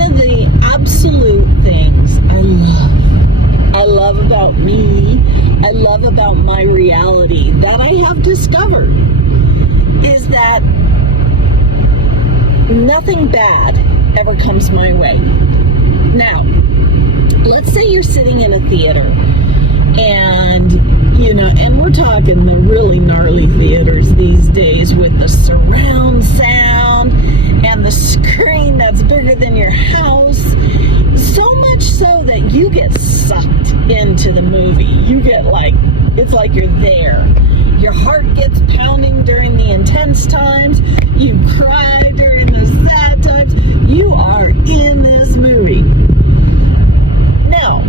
one of the absolute things I love about me, I love about my reality that I have discovered is that nothing bad ever comes my way. Now, let's say you're sitting in a theater and, and we're talking the really gnarly theaters these days with the surround sound and the screen that's bigger than your house. So much so that you get sucked into the movie. You get it's like you're there. Your heart gets pounding during the intense times. You cry during the sad times. You are in this movie. Now,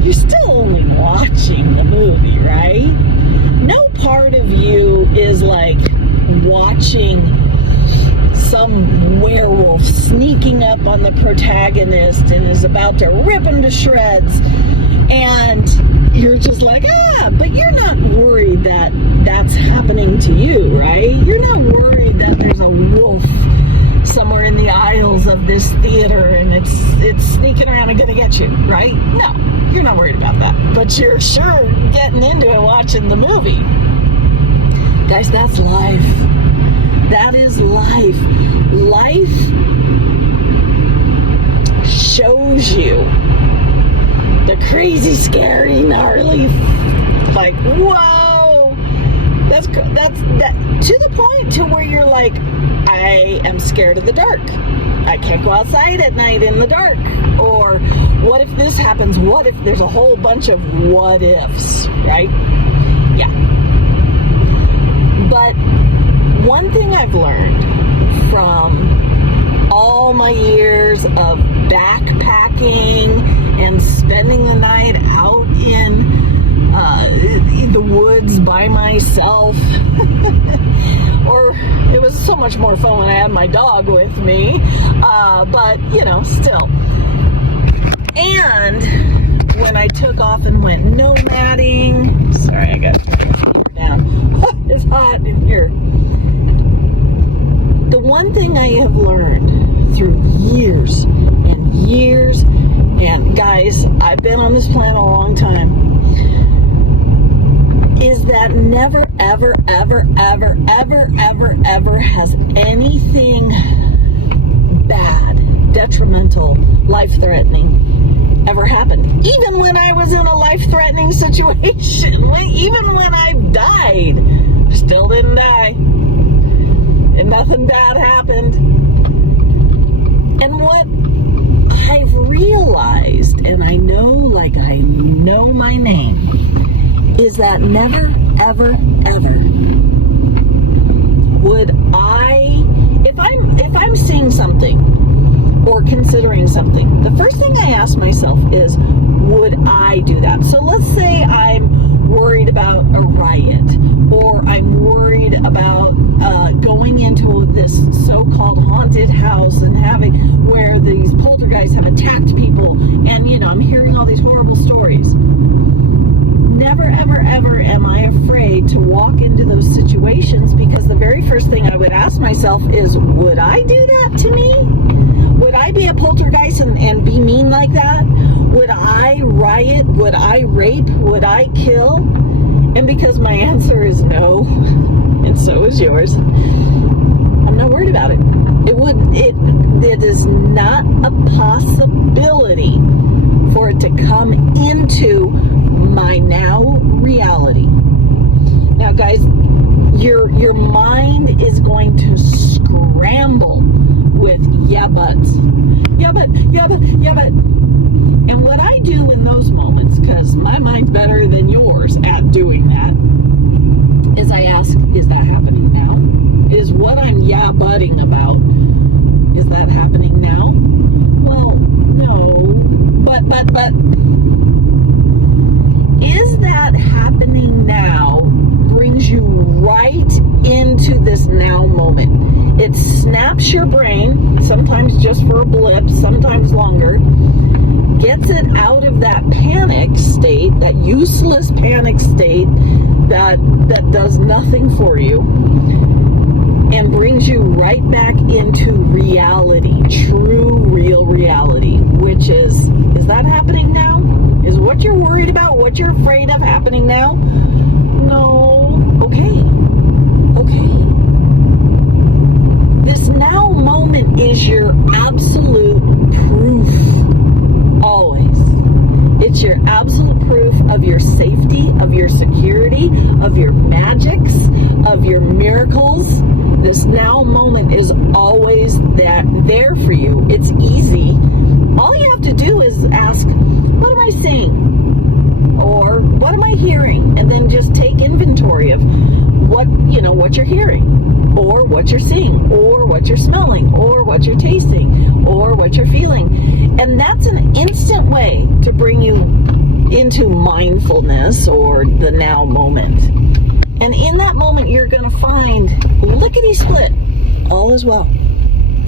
you're still only watching the movie, right? No part of you is watching some werewolf sneaking up on the protagonist and is about to rip him to shreds. And you're just but you're not worried that that's happening to you, right? You're not worried that there's a wolf somewhere in the aisles of this theater and it's sneaking around and gonna get you, right? No, you're not worried about that. But you're sure getting into it watching the movie. Guys, that's life. That is life. Life shows you the crazy, scary, gnarly, whoa, that's to the point to where you're I am scared of the dark. I can't go outside at night in the dark. Or what if this happens? What if there's a whole bunch of what ifs, right? Yeah. But one thing I've learned from all my years of backpacking and spending the night out in the woods by myself, or it was so much more fun when I had my dog with me, but still. And when I took off and went nomading, sorry, I got to turn the camera down. It's hot in here. The one thing I have learned through years and years, and guys, I've been on this planet a long time, is that never, ever, ever, ever, ever, ever, ever has anything bad, detrimental, life-threatening ever happened. Even when I was in a life-threatening situation, even when I died, I still didn't die. And nothing bad happened. And what I've realized, and I know I know my name, is that never, ever, ever would if I'm seeing something or considering something, the first thing I ask myself is, would I do that? So let's say I'm worried about a riot, or I'm worried about going into this so-called haunted house and where these poltergeists have attacked people, and I'm hearing all these horrible stories. Never, ever, ever am I afraid to walk into those situations, because the very first thing I would ask myself is, would I do that to me? Would I be a poltergeist and be mean like that? Would I riot? Would I rape? Would I kill? And because my answer is no, and so is yours, I'm not worried about it. It is not a possibility for it to come into my now reality. Now, guys, your mind is going to scramble with yeah buts. Yeah but. And what I do in those moments, because my mind's better than yours at doing that, is I ask, is that happening now? Is what I'm yeah butting about, is that happening now? Well, no. But is that happening now brings you right into this now moment. It snaps your brain, sometimes just for a blip, sometimes longer, gets it out of that panic state, that useless panic state that does nothing for you, and brings you right back into reality, true reality. real reality, which is that happening now? Is what you're worried about, what you're afraid of happening now? No. Okay. This now moment is your absolute proof. Always. It's your absolute proof of your safety, of your security, of your magics, of your miracles. This now moment is always there for you. It's easy. All you have to do is ask, what am I seeing? Or what am I hearing? And then just take inventory of what you're hearing, or what you're seeing, or what you're smelling, or what you're tasting, or what you're feeling. And that's an instant way to bring you into mindfulness or the now moment. And in that moment, you're going to find, lickety-split, all is well.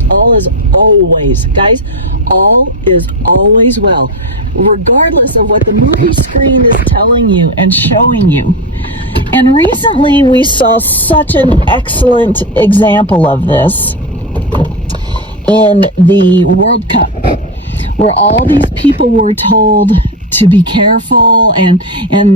All is always, guys, all is always well, regardless of what the movie screen is telling you and showing you. And recently we saw such an excellent example of this in the World Cup, where all these people were told to be careful, and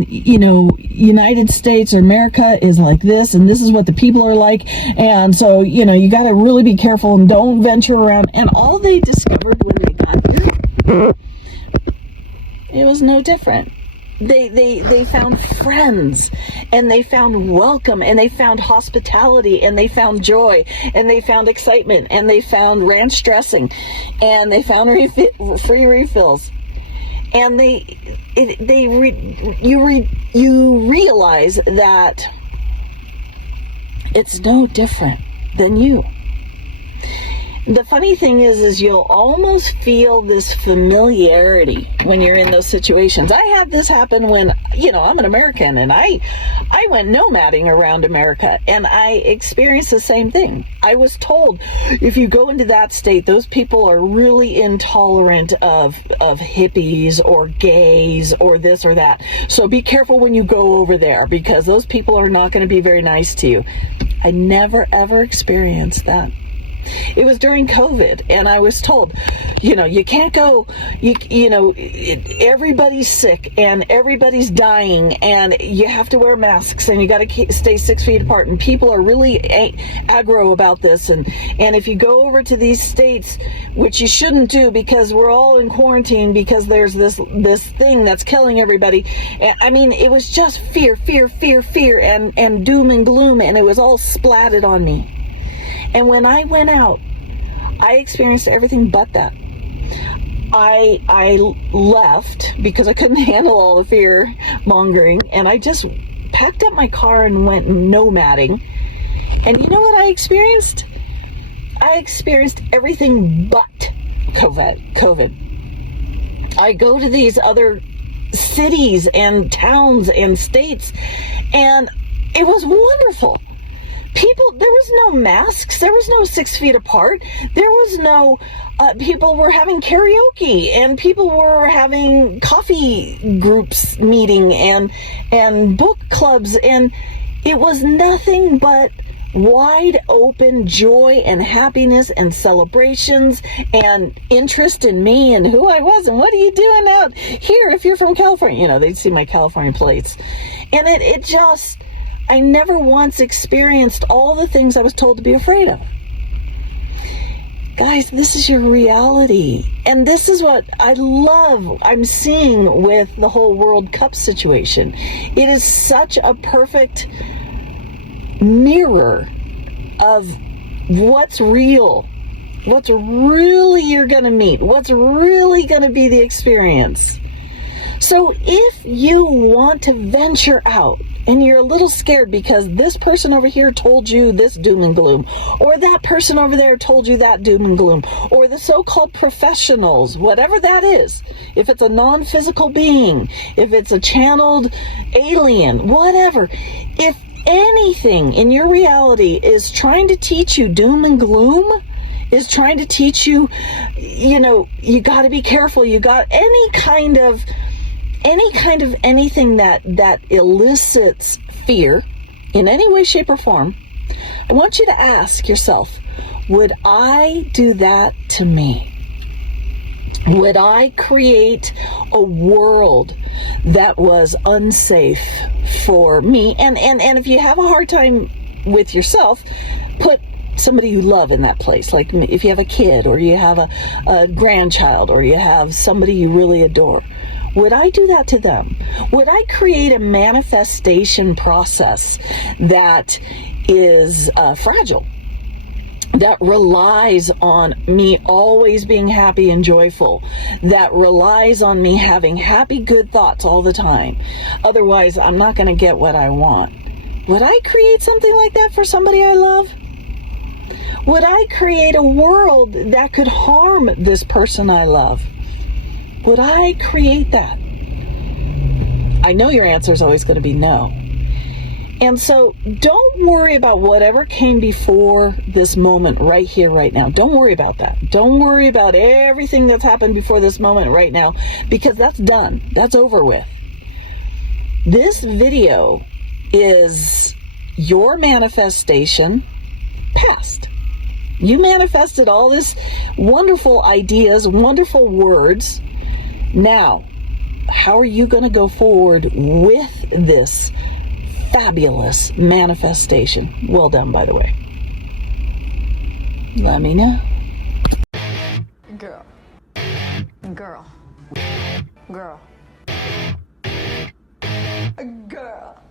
United States or America is like this, and this is what the people are like, and so you got to really be careful and don't venture around. And all they discovered when they got there, it was no different. They found friends, and they found welcome, and they found hospitality, and they found joy, and they found excitement, and they found ranch dressing, and they found free refills. And you realize that it's no different than you. The funny thing is you'll almost feel this familiarity when you're in those situations. I had this happen when, I'm an American, and I went nomading around America, and I experienced the same thing. I was told, if you go into that state, those people are really intolerant of hippies or gays or this or that. So be careful when you go over there, because those people are not going to be very nice to you. I never, ever experienced that. It was during COVID, and I was told, you can't go, everybody's sick, and everybody's dying, and you have to wear masks, and you got to stay 6 feet apart, and people are really aggro about this, and if you go over to these states, which you shouldn't do because we're all in quarantine because there's this thing that's killing everybody. I mean, it was just fear, and doom and gloom, and it was all splatted on me. And when I went out, I experienced everything but that. I left because I couldn't handle all the fear mongering, and I just packed up my car and went nomading. And you know what I experienced? I experienced everything but COVID. I go to these other cities and towns and states, and it was wonderful. There was no masks. There was no 6 feet apart. There was no, people were having karaoke, and people were having coffee groups meeting and book clubs. And it was nothing but wide open joy and happiness and celebrations and interest in me and who I was and what are you doing out here if you're from California. They'd see my California plates. And it just... I never once experienced all the things I was told to be afraid of. Guys, this is your reality. And this is what I'm seeing with the whole World Cup situation. It is such a perfect mirror of what's real, what's really you're going to meet, what's really going to be the experience. So if you want to venture out, and you're a little scared because this person over here told you this doom and gloom, or that person over there told you that doom and gloom, or the so-called professionals, whatever that is, if it's a non-physical being, if it's a channeled alien, whatever, if anything in your reality is trying to teach you doom and gloom, is trying to teach you, you got to be careful, you got any kind of anything that elicits fear in any way, shape, or form, I want you to ask yourself, would I do that to me? Would I create a world that was unsafe for me? And if you have a hard time with yourself, put somebody you love in that place. Like if you have a kid, or you have a grandchild, or you have somebody you really adore. Would I do that to them? Would I create a manifestation process that is fragile, that relies on me always being happy and joyful, that relies on me having happy, good thoughts all the time? Otherwise, I'm not going to get what I want. Would I create something like that for somebody I love? Would I create a world that could harm this person I love? Would I create that? I know your answer is always going to be no. And so don't worry about whatever came before this moment right here, right now. Don't worry about that. Don't worry about everything that's happened before this moment right now, because that's done. That's over with. This video is your manifestation past. You manifested all this wonderful ideas, wonderful words. Now, how are you going to go forward with this fabulous manifestation? Well done, by the way. Let me know. Girl. Girl. Girl. Girl.